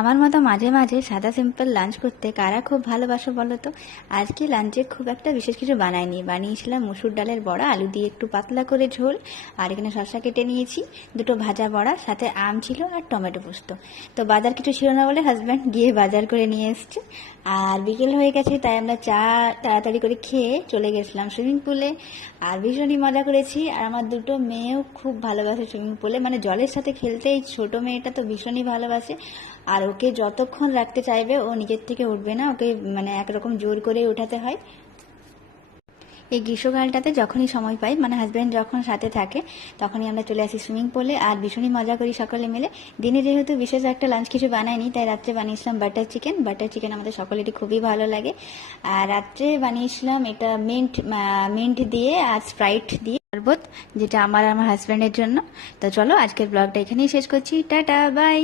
আমার মতো মাঝে মাঝে সাদা সিম্পল লাঞ্চ করতে কারা খুব ভালোবাসো বলো তো। আজকে লাঞ্চে খুব একটা বিশেষ কিছু বানাইনি, বানিয়েছিলাম মুসুর ডালের বড়া, আলু দিয়ে একটু পাতলা করে ঝোল, আর এখানে শসা কেটে নিয়েছি, দুটো ভাজা বড়া, সাথে আম ছিল আর টমেটো পোস্ত। তো বাজার কিছু ছিল না বলে হাজব্যান্ড গিয়ে বাজার করে নিয়ে এসছে। আর বিকেল হয়ে গেছে, তাই আমরা চা তাড়াতাড়ি করে খেয়ে চলে গেছিলাম সুইমিং পুলে। আর ভীষণই মজা করেছি। আর আমার দুটো মেয়েও খুব ভালোবাসে সুইমিং পুলে, মানে জলের সাথে খেলতে। এই ছোটো মেয়েটা তো ভীষণই ভালোবাসে, আর ওকে যতক্ষণ রাখতে চাইবে ও নিজের থেকে উঠবে না, ওকে মানে একরকম জোর করে উঠাতে হয়। এই গ্রীষ্মকালটাতে যখনই সময় পাই, মানে হাজব্যান্ড যখন সাথে থাকে, তখনই আমরা চলে আসি সুইমিং পুলে আর ভীষণই মজা করি সকলে মিলে। দিনে যেহেতু বিশেষ একটা লাঞ্চ কিছু বানাইনি, তাই রাত্রে বানিয়েছিলাম বাটার চিকেন। বাটার চিকেন আমাদের সকলেরই খুবই ভালো লাগে। আর রাত্রে বানিয়েছিলাম এটা মিন্ট দিয়ে আর স্প্রাইট দিয়ে শরবত, যেটা আমার হাজব্যান্ডের জন্য। তো চলো, আজকের ব্লগটা এখানেই শেষ করছি। Tata, by.